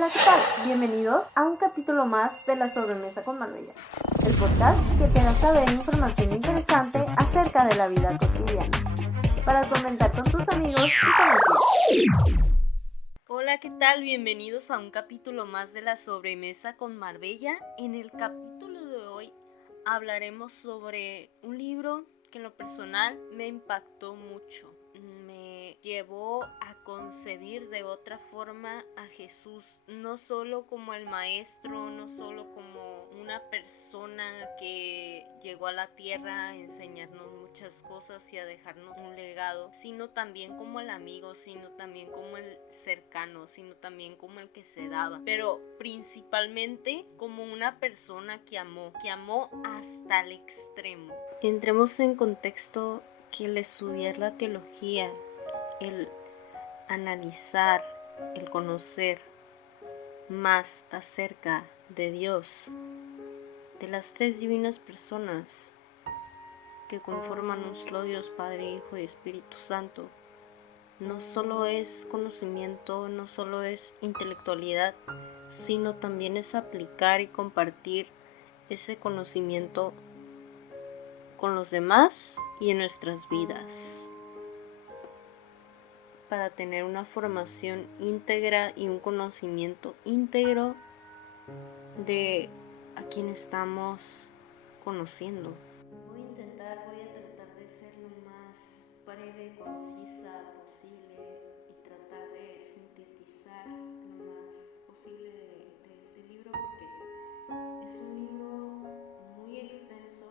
Hola, ¿qué tal? Bienvenidos a un capítulo más de La Sobremesa con Marbella, el podcast que te da saber información interesante acerca de la vida cotidiana, para comentar con tus amigos y conocidos. Hola, ¿qué tal? Bienvenidos a un capítulo más de La Sobremesa con Marbella. En el capítulo de hoy hablaremos sobre un libro que en lo personal me impactó mucho. Me llevó a concebir de otra forma a Jesús, no solo como el maestro, no solo como una persona que llegó a la tierra a enseñarnos muchas cosas y a dejarnos un legado, sino también como el amigo, sino también como el cercano, sino también como el que se daba, pero principalmente como una persona que amó hasta el extremo. Entremos en contexto que el estudiar la teología, el analizar, el conocer más acerca de Dios, de las tres divinas personas que conforman un solo Dios, Padre, Hijo y Espíritu Santo, no solo es conocimiento, no solo es intelectualidad, sino también es aplicar y compartir ese conocimiento con los demás y en nuestras vidas, para tener una formación íntegra y un conocimiento íntegro de a quien estamos conociendo. Voy a tratar de ser lo más breve y concisa posible y tratar de sintetizar lo más posible de este libro, porque es un libro muy extenso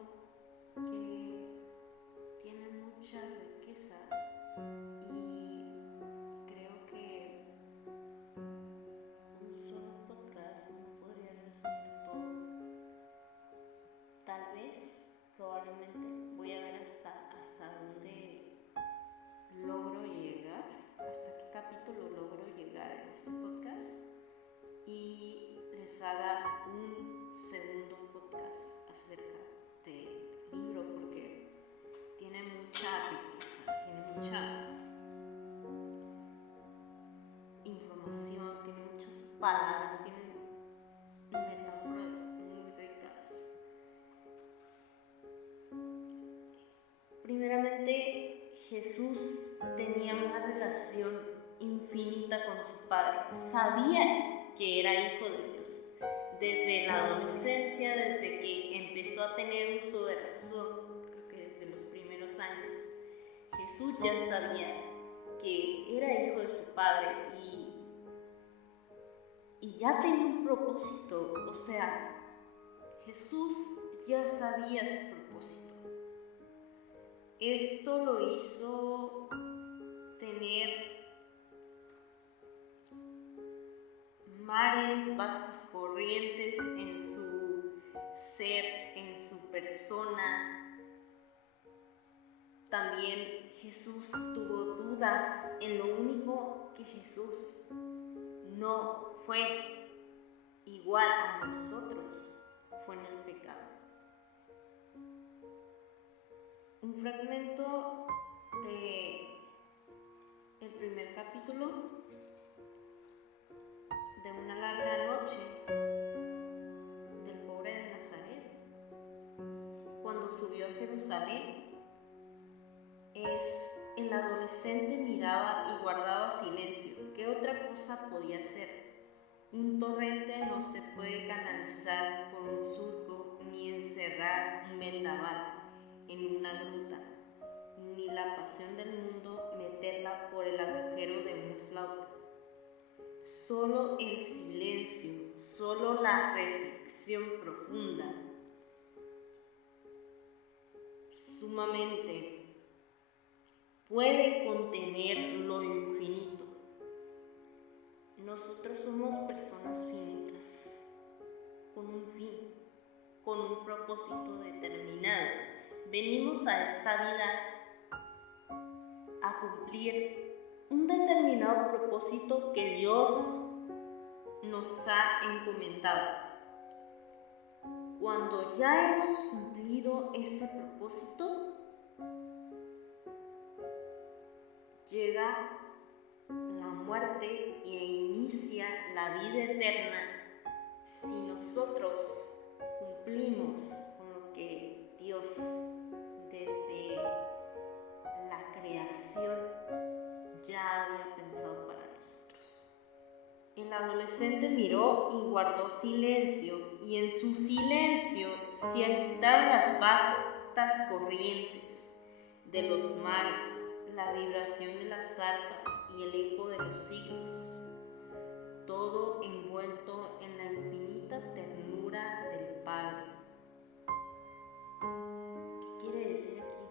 que tiene mucha riqueza y creo que un solo podcast no podría resumir todo. Tal vez, probablemente, voy a ver hasta dónde logro llegar, hasta qué capítulo logro llegar en este podcast y les haga un segundo podcast acerca del libro, porque tiene mucha riqueza, tiene mucha información, tiene muchas palabras, tiene metáforas muy ricas. Primeramente, Jesús tenía una relación infinita con su Padre. Sabía que era hijo de Dios. Desde la adolescencia, desde que empezó a tener uso de razón, creo que desde los primeros años, Jesús ya sabía que era hijo de su Padre y ya tenía un propósito. O sea, Jesús ya sabía su propósito. Esto lo hizo tener mares, vastas corrientes en su ser, en su persona. También Jesús tuvo dudas en lo único que Jesús no fue igual a nosotros, fue en el pecado. Un fragmento de el primer capítulo de Una larga noche del pobre de Nazaret, cuando subió a Jerusalén, es el adolescente miraba y guardaba silencio. ¿Qué otra cosa podía ser? Un torrente no se puede canalizar por un surco, ni encerrar un vendaval en una gruta, ni la pasión del mundo meterla por el agujero de una flauta. Solo el silencio, solo la reflexión profunda, sumamente, puede contener lo infinito. Nosotros somos personas finitas, con un fin, con un propósito determinado. Venimos a esta vida a cumplir un determinado propósito que Dios nos ha encomendado. Cuando ya hemos cumplido ese propósito, llega la muerte e inicia la vida eterna si nosotros cumplimos con lo que Dios desde la creación ya había pensado para nosotros. El adolescente miró y guardó silencio, y en su silencio se agitaron las vastas corrientes de los mares, la vibración de las arpas y el eco de los siglos, todo envuelto en la infinita ternura del Padre. ¿Qué quiere decir aquí?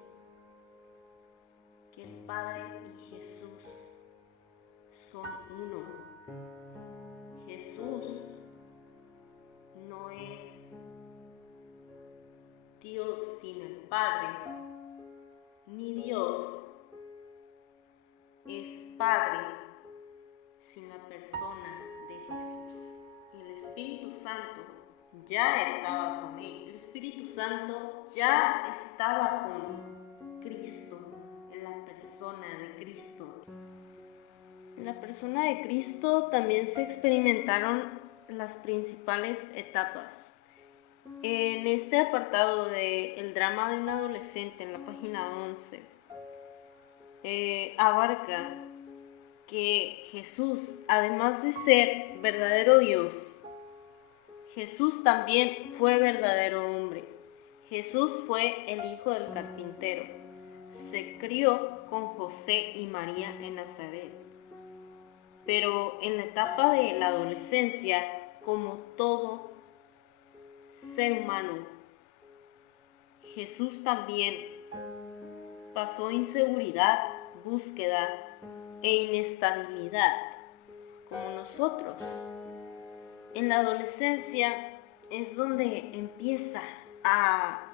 Que el Padre y Jesús son uno. Jesús no es Dios sin el Padre, ni Dios es Padre sin la persona de Jesús. Y el Espíritu Santo ya estaba con él. El Espíritu Santo ya estaba con Cristo, en la persona de Cristo. En la persona de Cristo también se experimentaron las principales etapas. En este apartado de El drama de un adolescente, en la página 11, abarca que Jesús, además de ser verdadero Dios, Jesús también fue verdadero hombre. Jesús fue el hijo del carpintero. Se crió con José y María en Nazaret. Pero en la etapa de la adolescencia, como todo ser humano, Jesús también pasó inseguridad, búsqueda e inestabilidad, como nosotros. En la adolescencia es donde empieza a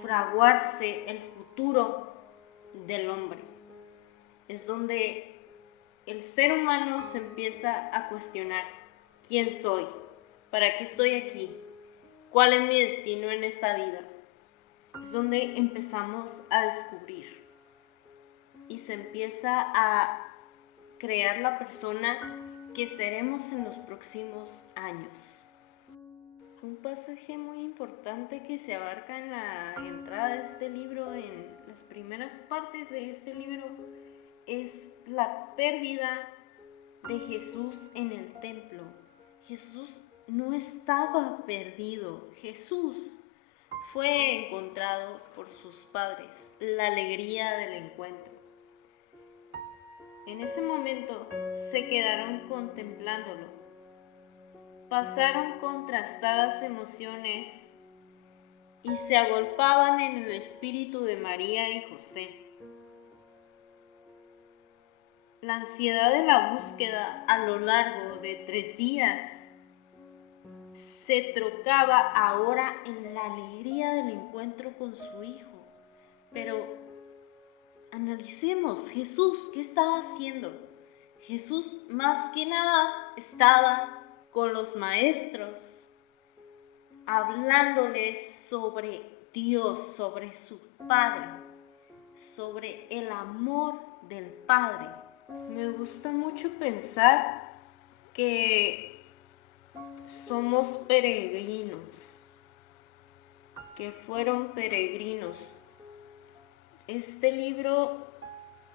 fraguarse el futuro del hombre. Es donde el ser humano se empieza a cuestionar: ¿quién soy? ¿Para qué estoy aquí? ¿Cuál es mi destino en esta vida? Es donde empezamos a descubrir y se empieza a crear la persona que seremos en los próximos años. Un pasaje muy importante que se abarca en la entrada de este libro, en las primeras partes de este libro, es la pérdida de Jesús en el templo. Jesús no estaba perdido. Jesús fue encontrado por sus padres, la alegría del encuentro. En ese momento se quedaron contemplándolo. Pasaron contrastadas emociones y se agolpaban en el espíritu de María y José. La ansiedad de la búsqueda a lo largo de 3 días se trocaba ahora en la alegría del encuentro con su hijo. Pero analicemos, Jesús, ¿qué estaba haciendo? Jesús más que nada estaba con los maestros, hablándoles sobre Dios, sobre su Padre, sobre el amor del Padre. Me gusta mucho pensar que somos peregrinos, que fueron peregrinos. Este libro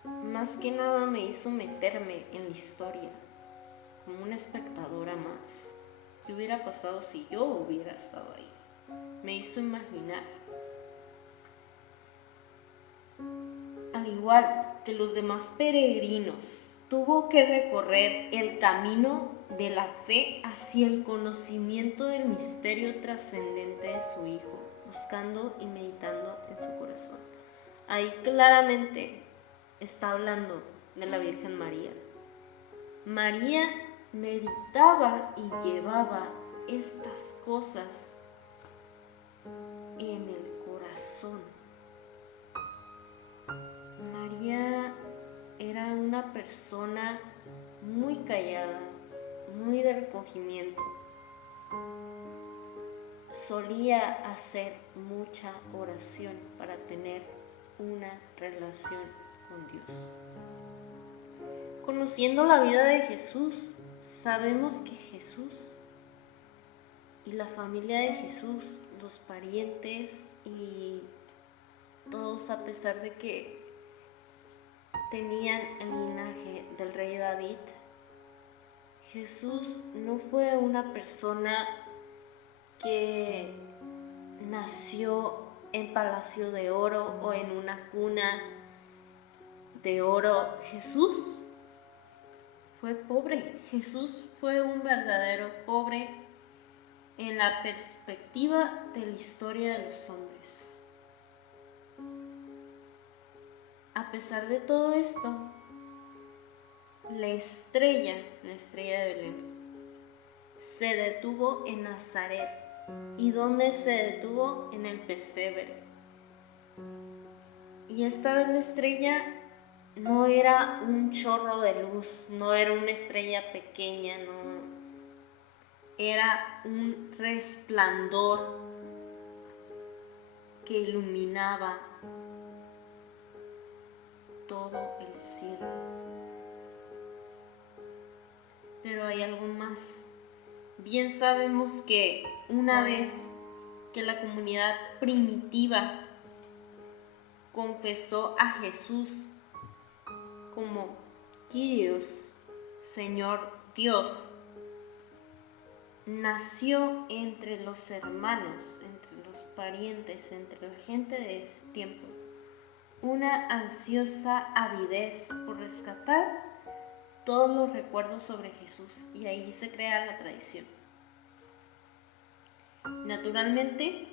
más que nada me hizo meterme en la historia como una espectadora más. ¿Qué hubiera pasado si yo hubiera estado ahí? Me hizo imaginar. Al igual que los demás peregrinos, tuvo que recorrer el camino de la fe hacia el conocimiento del misterio trascendente de su Hijo, buscando y meditando en su corazón. Ahí claramente está hablando de la Virgen María. María meditaba y llevaba estas cosas en el corazón. María era una persona muy callada, muy de recogimiento. Solía hacer mucha oración para tener una relación con Dios. Conociendo la vida de Jesús, sabemos que Jesús y la familia de Jesús, los parientes y todos, a pesar de que tenían el linaje del rey David, Jesús no fue una persona que nació en palacio de oro o en una cuna de oro. Jesús fue pobre. Jesús fue un verdadero pobre en la perspectiva de la historia de los hombres. A pesar de todo esto, la estrella de Belén, se detuvo en Nazaret. ¿Y dónde se detuvo? En el pesebre. Y esta vez la estrella no era un chorro de luz, no era una estrella pequeña, no. Era un resplandor que iluminaba todo el cielo. Pero hay algo más. Bien sabemos que una vez que la comunidad primitiva confesó a Jesús como Kyrios, Señor Dios, nació entre los hermanos, entre los parientes, entre la gente de ese tiempo, una ansiosa avidez por rescatar todos los recuerdos sobre Jesús, y ahí se crea la tradición. Naturalmente,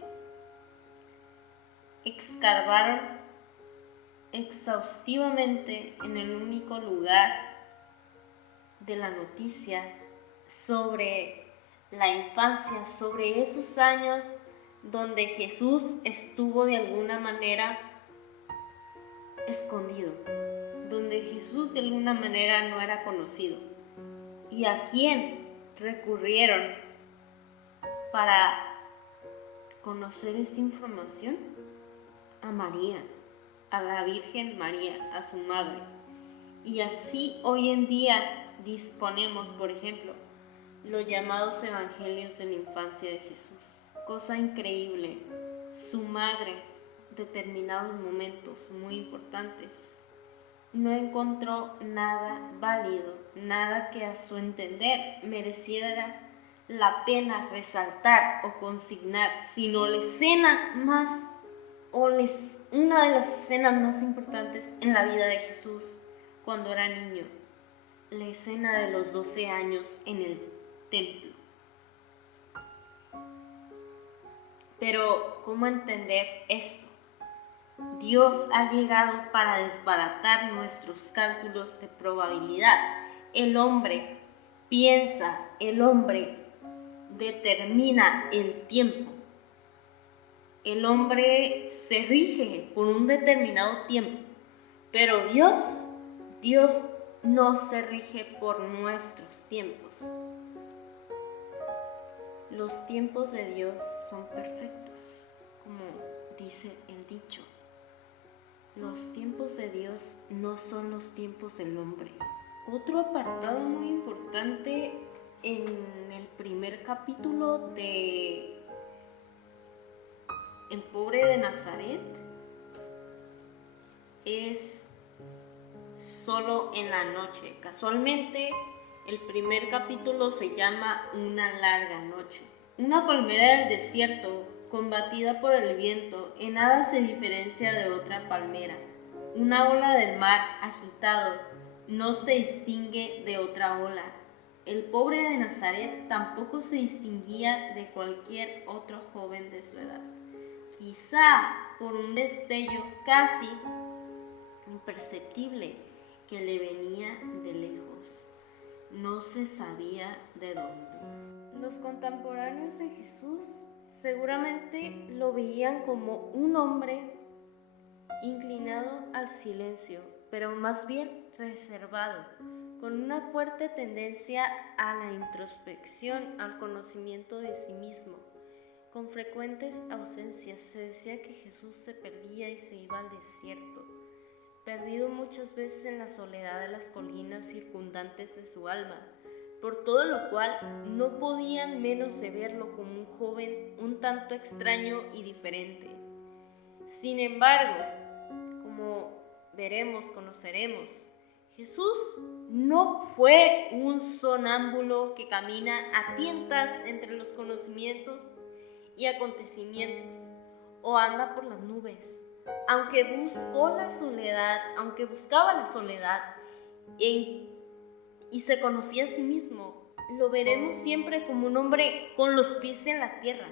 escarbaron exhaustivamente en el único lugar de la noticia sobre la infancia, sobre esos años donde Jesús estuvo de alguna manera escondido, donde Jesús de alguna manera no era conocido. ¿Y a quién recurrieron para conocer esta información? A María, a la Virgen María, a su madre. Y así hoy en día disponemos, por ejemplo, los llamados evangelios de la infancia de Jesús. Cosa increíble, su madre, determinados momentos muy importantes, no encontró nada válido, nada que a su entender mereciera la pena resaltar o consignar, sino la escena más una de las escenas más importantes en la vida de Jesús cuando era niño, la escena de los 12 años en el templo. Pero, ¿cómo entender esto? Dios ha llegado para desbaratar nuestros cálculos de probabilidad. El hombre piensa, el hombre determina el tiempo. El hombre se rige por un determinado tiempo, pero Dios no se rige por nuestros tiempos. Los tiempos de Dios son perfectos, como dice el dicho. Los tiempos de Dios no son los tiempos del hombre. Otro apartado muy importante en el primer capítulo de El pobre de Nazaret es solo en la noche. Casualmente, el primer capítulo se llama Una larga noche. Una palmera del desierto, combatida por el viento, en nada se diferencia de otra palmera. Una ola del mar agitado no se distingue de otra ola. El pobre de Nazaret tampoco se distinguía de cualquier otro joven de su edad. Quizá por un destello casi imperceptible que le venía de lejos. No se sabía de dónde. Los contemporáneos de Jesús seguramente lo veían como un hombre inclinado al silencio, pero más bien reservado, con una fuerte tendencia a la introspección, al conocimiento de sí mismo. Con frecuentes ausencias, se decía que Jesús se perdía y se iba al desierto. perdido muchas veces en la soledad de las colinas circundantes de su alma, por todo lo cual no podían menos de verlo como un joven un tanto extraño y diferente. Sin embargo, como conoceremos, Jesús no fue un sonámbulo que camina a tientas entre los conocimientos y acontecimientos, o anda por las nubes. Aunque buscaba la soledad y se conocía a sí mismo, lo veremos siempre como un hombre con los pies en la tierra,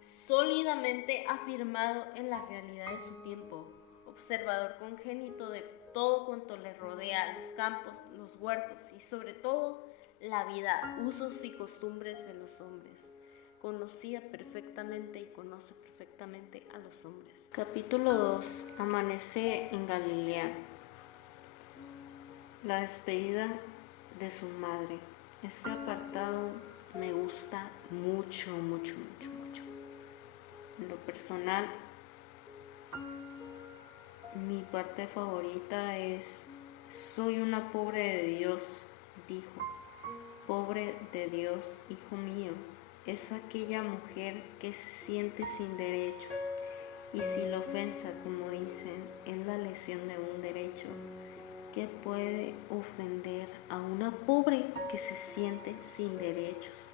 sólidamente afirmado en la realidad de su tiempo, observador congénito de todo cuanto le rodea, los campos, los huertos y sobre todo la vida, usos y costumbres de los hombres. Conocía perfectamente y conoce perfectamente a los hombres. Capítulo 2. Amanece en Galilea. La despedida de su madre. Este apartado me gusta mucho. En lo personal, mi parte favorita es: soy una pobre de Dios, dijo. Pobre de Dios, hijo mío, es aquella mujer que se siente sin derechos, y si la ofensa, como dicen, es la lesión de un derecho, ¿qué puede ofender a una pobre que se siente sin derechos?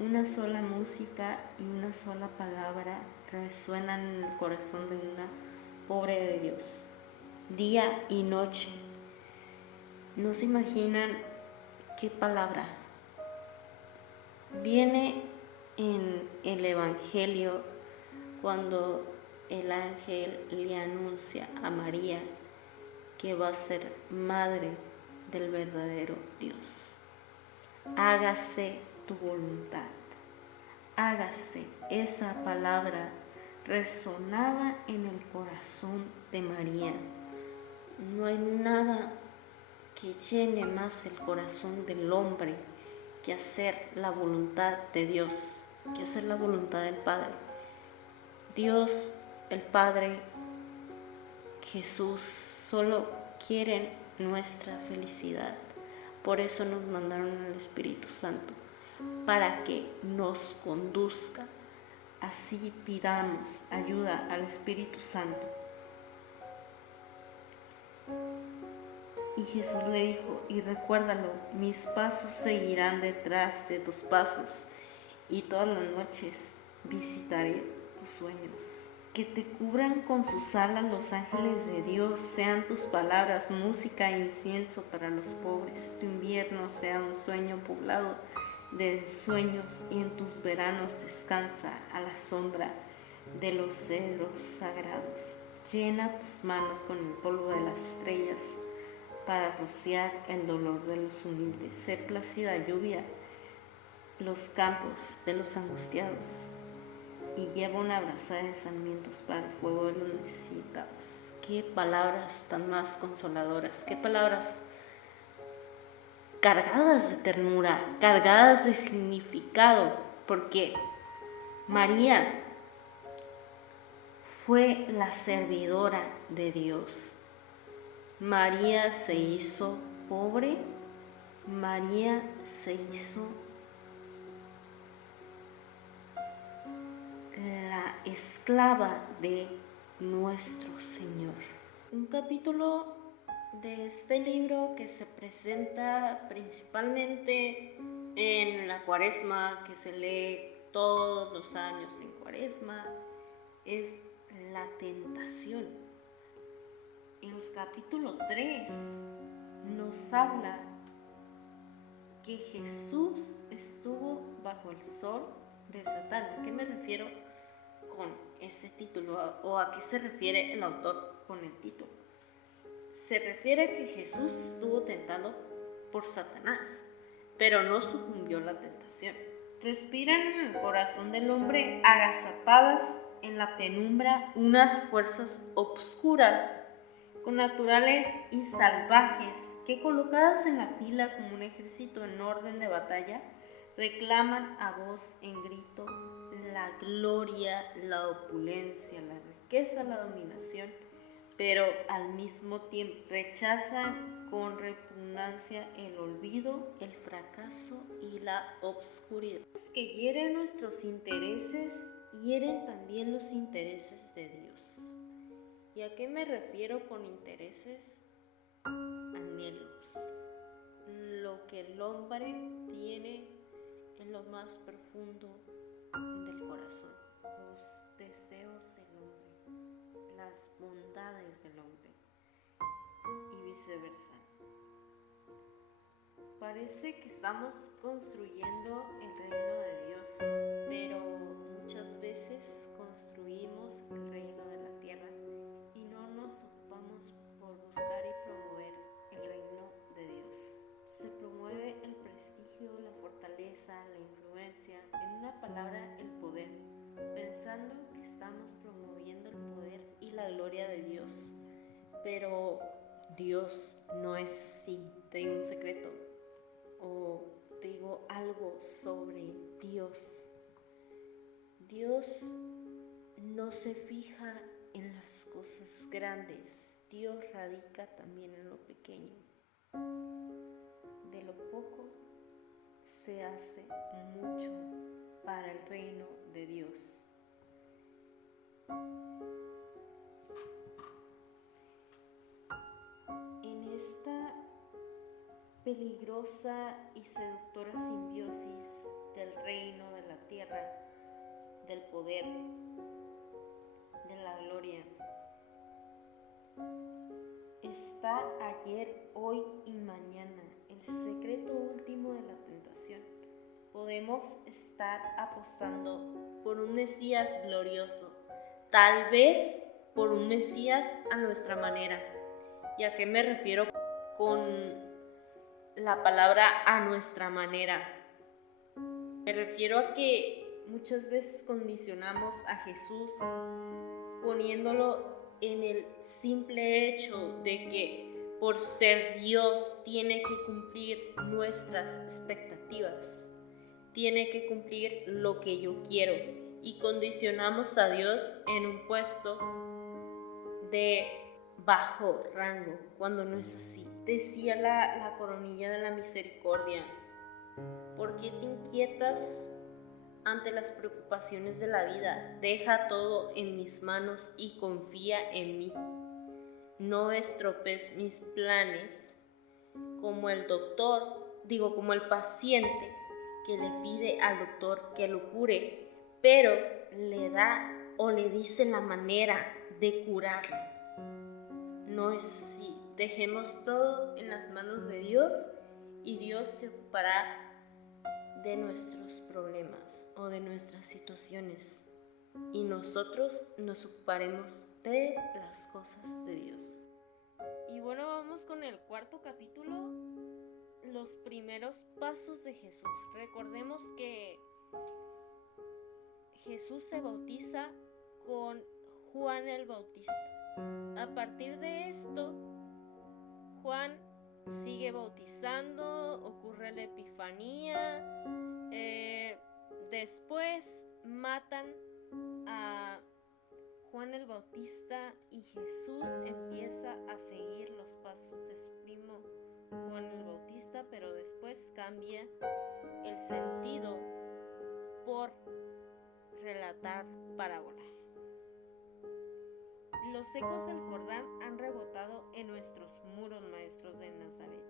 Una sola música y una sola palabra resuenan en el corazón de una pobre de Dios, día y noche. No se imaginan qué palabra. Viene en el Evangelio cuando el ángel le anuncia a María que va a ser madre del verdadero Dios. Hágase tu voluntad. Hágase. Esa palabra resonaba en el corazón de María. No hay nada que llene más el corazón del hombre que hacer la voluntad de Dios, que hacer la voluntad del Padre. Dios, el Padre, Jesús, solo quieren nuestra felicidad. Por eso nos mandaron al Espíritu Santo, para que nos conduzca. Así pidamos ayuda al Espíritu Santo. Y Jesús le dijo: y recuérdalo, mis pasos seguirán detrás de tus pasos, y todas las noches visitaré tus sueños. Que te cubran con sus alas los ángeles de Dios, sean tus palabras música e incienso para los pobres. Tu invierno sea un sueño poblado de sueños, y en tus veranos descansa a la sombra de los cedros sagrados. Llena tus manos con el polvo de las estrellas para rociar el dolor de los humildes. Sé plácida lluvia los campos de los angustiados, y lleva una brazada de sarmientos para el fuego de los necesitados. Qué palabras tan más consoladoras, qué palabras cargadas de ternura, cargadas de significado, porque María fue la servidora de Dios. María se hizo pobre, María se hizo la esclava de nuestro Señor. Un capítulo de este libro que se presenta principalmente en la Cuaresma, que se lee todos los años en Cuaresma, es la tentación. El capítulo 3 nos habla que Jesús estuvo bajo el sol de Satán. ¿A qué me refiero con ese título? ¿O a qué se refiere el autor con el título? Se refiere a que Jesús estuvo tentado por Satanás, pero no sucumbió a la tentación. Respiran en el corazón del hombre agazapadas en la penumbra unas fuerzas obscuras, connaturales y salvajes, que colocadas en la fila como un ejército en orden de batalla, reclaman a voz en grito la gloria, la opulencia, la riqueza, la dominación, pero al mismo tiempo rechaza con repugnancia el olvido, el fracaso y la obscuridad. Los que hieren nuestros intereses, hieren también los intereses de Dios. ¿Y a qué me refiero con intereses? Anhelos. Lo que el hombre tiene en lo más profundo del corazón. Los deseos del hombre, las bondades del hombre y viceversa. Parece que estamos construyendo el reino de Dios, pero muchas veces construimos el reino de la tierra y no nos ocupamos por buscar y promover el reino de Dios. Se promueve el prestigio, la fortaleza, la influencia, en una palabra, el poder, pensando que estamos promoviendo el poder y la gloria de Dios. Pero Dios no es así. Te digo un secreto o te digo algo sobre Dios. Dios no se fija en las cosas grandes. Dios radica también en lo pequeño. De lo poco se hace mucho para el reino de Dios. En esta peligrosa y seductora simbiosis del reino, de la tierra, del poder, de la gloria, está ayer, hoy y mañana, el secreto último de la tentación. Podemos estar apostando por un Mesías glorioso, tal vez por un Mesías a nuestra manera. ¿Y a qué me refiero con la palabra a nuestra manera? Me refiero a que muchas veces condicionamos a Jesús poniéndolo en el simple hecho de que por ser Dios tiene que cumplir nuestras expectativas, tiene que cumplir lo que yo quiero, y condicionamos a Dios en un puesto de bajo rango, cuando no es así. Decía la coronilla de la misericordia: ¿por qué te inquietas ante las preocupaciones de la vida? Deja todo en mis manos y confía en mí. No estropees mis planes como el paciente que le pide al doctor que lo cure, pero le da o le dice la manera de curarlo. No es así. Dejemos todo en las manos de Dios y Dios se ocupará de nuestros problemas o de nuestras situaciones, y nosotros nos ocuparemos de las cosas de Dios. Y bueno, vamos con el cuarto capítulo, los primeros pasos de Jesús. Recordemos que Jesús se bautiza con Juan el Bautista. A partir de esto, Juan sigue bautizando, ocurre la Epifanía, después matan a Juan el Bautista y Jesús empieza a seguir los pasos de su primo Juan el Bautista, pero después cambia el sentido por relatar parábolas. Los ecos del Jordán han rebotado en nuestros muros, maestros de Nazaret.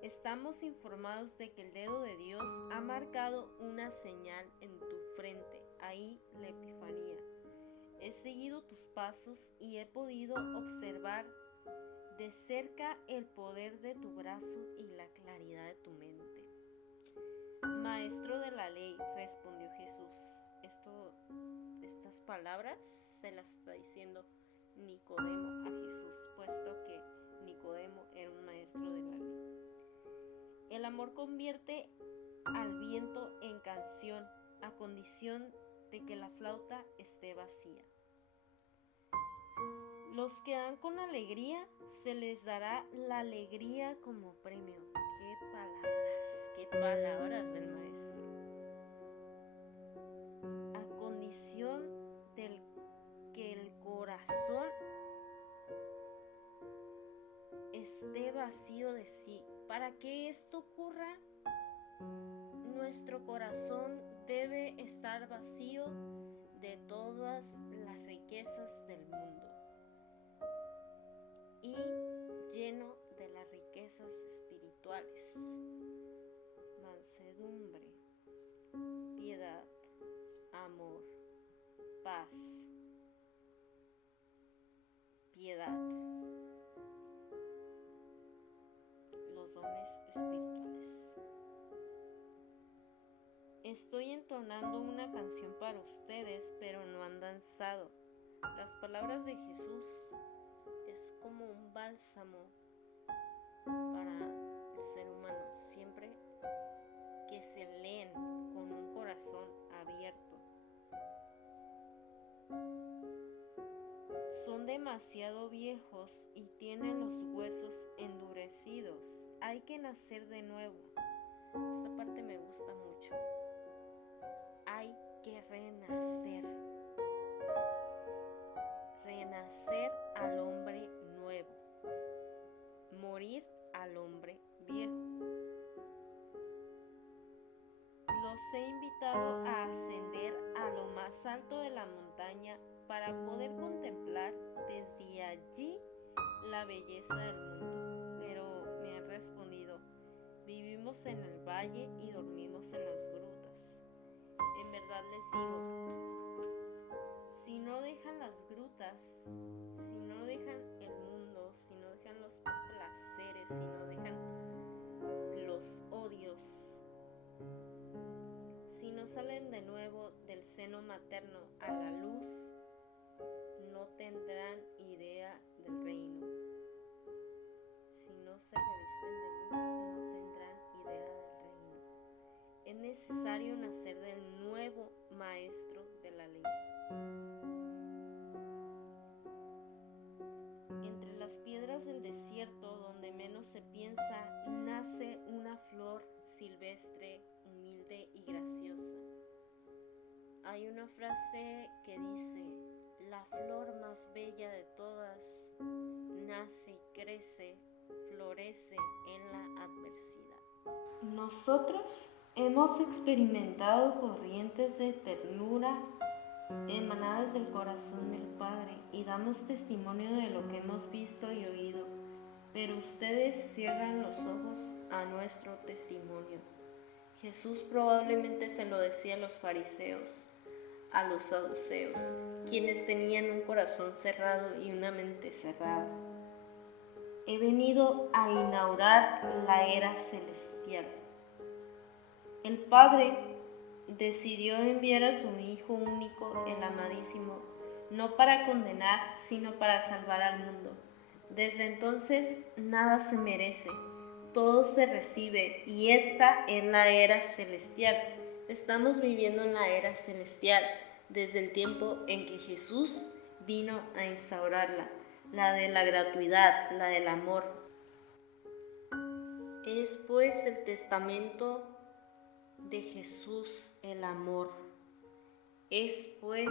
Estamos informados de que el dedo de Dios ha marcado una señal en tu frente, ahí la Epifanía. He seguido tus pasos y he podido observar de cerca el poder de tu brazo y la claridad de tu mente. Maestro de la ley, respondió Jesús. Estas palabras se las está diciendo Nicodemo a Jesús, puesto que Nicodemo era un maestro de la ley. El amor convierte al viento en canción, a condición de que la flauta esté vacía. Los que dan con alegría, se les dará la alegría como premio. ¡Qué palabras del maestro! A condición del que el corazón esté vacío de sí. Para que esto ocurra, nuestro corazón debe estar vacío de todas las riquezas del mundo y lleno de las riquezas espirituales: mansedumbre, piedad, amor, paz, piedad, los dones espirituales. Estoy entonando una canción para ustedes, pero no han danzado. Las palabras de Jesús es como un bálsamo para el ser humano, siempre que se leen con un corazón abierto. Son demasiado viejos y tienen los huesos endurecidos. Hay que nacer de nuevo. Esta parte me gusta mucho. Hay que renacer. Renacer al hombre nuevo. Morir al hombre viejo. Los he invitado a ascender a lo más alto de la montaña para poder contemplar desde allí la belleza del mundo. Pero me han respondido: vivimos en el valle y dormimos en las grutas. En verdad les digo, si no dejan las grutas, si no dejan el mundo, si no dejan los placeres, si no dejan los odios, si no salen de nuevo del seno materno a la luz, no tendrán idea del reino. Si no se revisten de luz, no tendrán idea del reino. Es necesario nacer del nuevo maestro de la ley. Entre las piedras del desierto, donde menos se piensa, nace una flor silvestre, humilde y graciosa. Hay una frase que dice: la flor más bella de todas nace y crece, florece en la adversidad. Nosotros hemos experimentado corrientes de ternura emanadas del corazón del Padre y damos testimonio de lo que hemos visto y oído, pero ustedes cierran los ojos a nuestro testimonio. Jesús probablemente se lo decía a los fariseos, a los saduceos, quienes tenían un corazón cerrado y una mente cerrada. He venido a inaugurar la era celestial. El Padre decidió enviar a su Hijo único, el amadísimo, no para condenar, sino para salvar al mundo. Desde entonces nada se merece, todo se recibe, y esta es la era celestial. Estamos viviendo en la era celestial desde el tiempo en que Jesús vino a instaurarla, la de la gratuidad, la del amor. Es pues el testamento de Jesús el amor. Es pues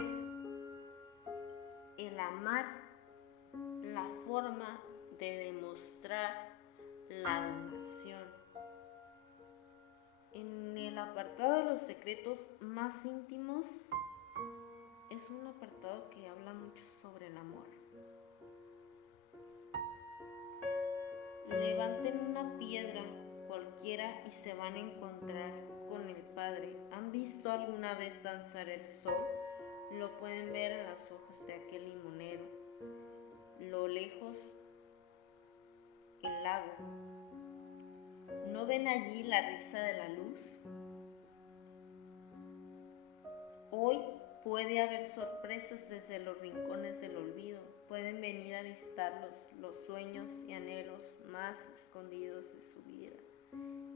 el amar la forma de demostrar la donación. En el apartado de los secretos más íntimos es un apartado que habla mucho sobre el amor. Levanten una piedra cualquiera y se van a encontrar con el Padre. ¿Han visto alguna vez danzar el sol? Lo pueden ver en las hojas de aquel limonero. Lo lejos, el lago. ¿No ven allí la risa de la luz? Hoy puede haber sorpresas desde los rincones del olvido. Pueden venir a visitarlos los sueños y anhelos más escondidos de su vida.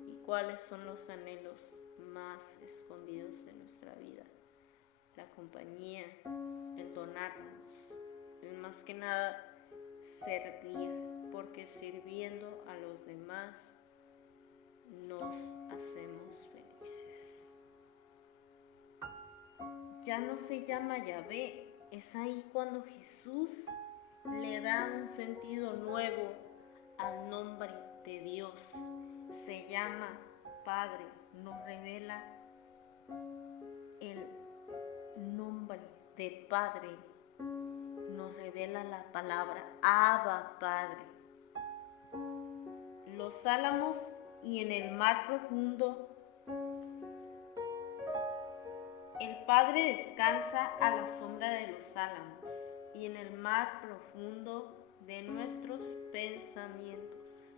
¿Y cuáles son los anhelos más escondidos de nuestra vida? La compañía, el donarnos, el más que nada servir, porque sirviendo a los demás nos hacemos felices. Ya no se llama Yahvé, es ahí cuando Jesús le da un sentido nuevo al nombre de Dios. Se llama Padre, nos revela el nombre de Padre, nos revela la palabra Abba Padre. Los álamos y en el mar profundo el Padre descansa a la sombra de los álamos y en el mar profundo de nuestros pensamientos.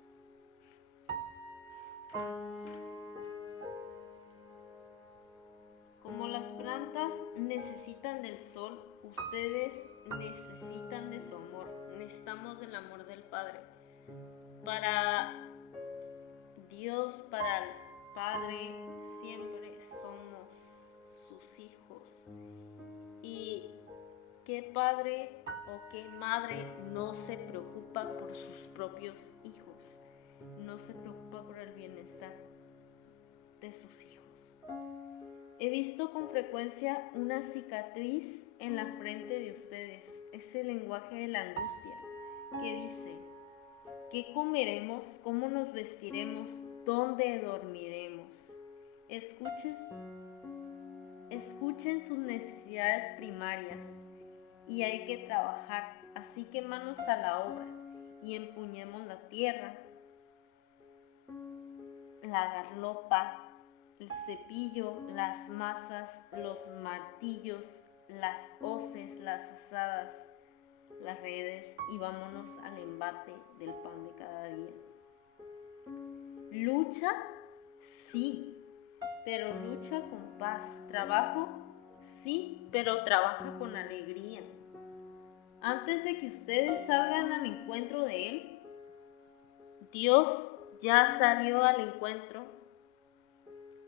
Como las plantas necesitan del sol, ustedes necesitan de su amor. Necesitamos del amor del Padre. Para Dios, para el Padre, siempre somos sus hijos. Y qué padre o qué madre no se preocupa por sus propios hijos, no se preocupa por el bienestar de sus hijos. He visto con frecuencia una cicatriz en la frente de ustedes. Es el lenguaje de la angustia que dice: ¿qué comeremos? ¿Cómo nos vestiremos? ¿Dónde dormiremos? Escuchen sus necesidades primarias y hay que trabajar. Así que manos a la obra y empuñemos la tierra, la garlopa, el cepillo, las masas, los martillos, las hoces, las azadas, las redes y vámonos al embate del pan de cada día. Lucha, sí, pero lucha con paz. Trabajo, sí, pero trabaja con alegría. Antes de que ustedes salgan al encuentro de Él, Dios ya salió al encuentro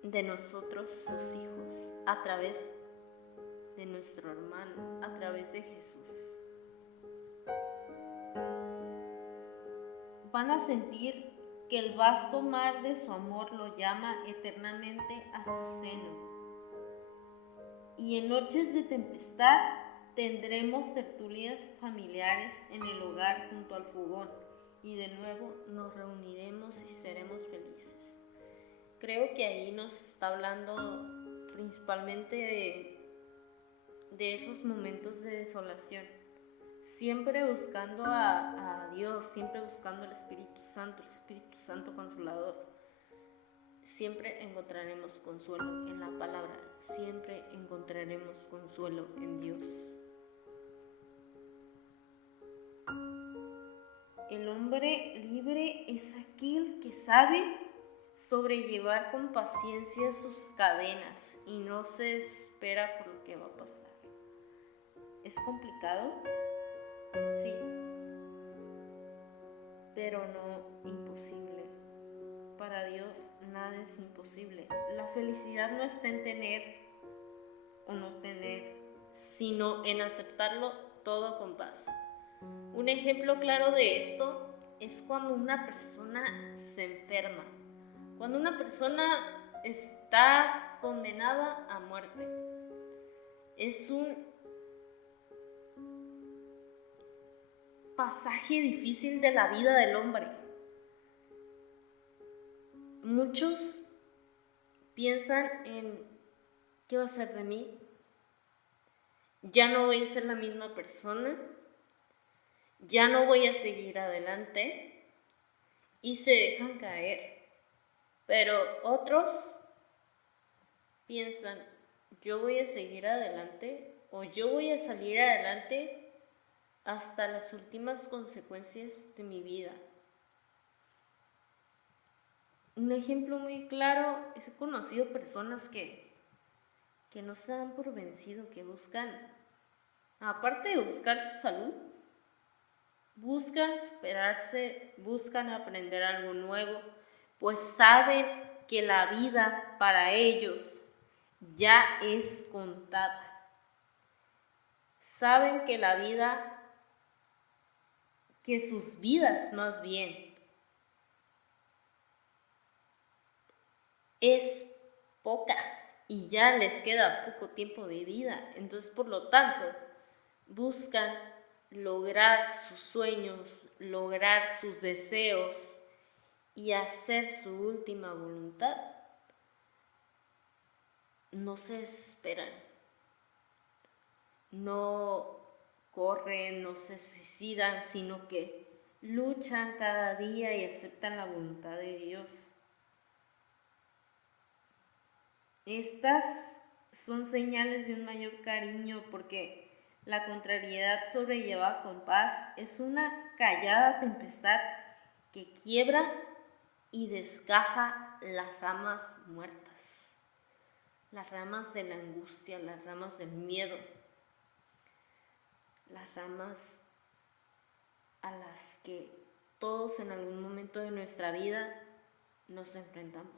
de nosotros, sus hijos, a través de nuestro hermano, a través de Jesús. Van a sentir que el vasto mar de su amor lo llama eternamente a su seno. Y en noches de tempestad tendremos tertulias familiares en el hogar junto al fogón y de nuevo nos reuniremos y seremos felices. Creo que ahí nos está hablando principalmente de esos momentos de desolación. Siempre buscando a Dios, siempre buscando al Espíritu Santo Consolador. Siempre encontraremos consuelo en la palabra, siempre encontraremos consuelo en Dios. El hombre libre es aquel que sabe sobrellevar con paciencia sus cadenas y no se desespera por lo que va a pasar. ¿Es complicado? Sí, pero no imposible. Para Dios nada es imposible. La felicidad no está en tener o no tener, sino en aceptarlo todo con paz. Un ejemplo claro de esto es cuando una persona se enferma, cuando una persona está condenada a muerte. Es un pasaje difícil de la vida del hombre. Muchos piensan en ¿qué va a ser de mí? Ya no voy a ser la misma persona, ya no voy a seguir adelante y se dejan caer. Pero otros piensan, yo voy a seguir adelante o yo voy a salir adelante hasta las últimas consecuencias de mi vida. Un ejemplo muy claro es he conocido personas que no se dan por vencido, que buscan, aparte de buscar su salud, buscan superarse, buscan aprender algo nuevo, pues saben que la vida para ellos ya es contada. Saben que la vida, que sus vidas más bien, es poca y ya les queda poco tiempo de vida. Entonces, por lo tanto, buscan lograr sus sueños, lograr sus deseos y hacer su última voluntad, no se desesperan, no corren, no se suicidan, sino que luchan cada día y aceptan la voluntad de Dios. Estas son señales de un mayor cariño porque la contrariedad sobrellevada con paz es una callada tempestad que quiebra y desgaja las ramas muertas, las ramas de la angustia, las ramas del miedo, las ramas a las que todos en algún momento de nuestra vida nos enfrentamos.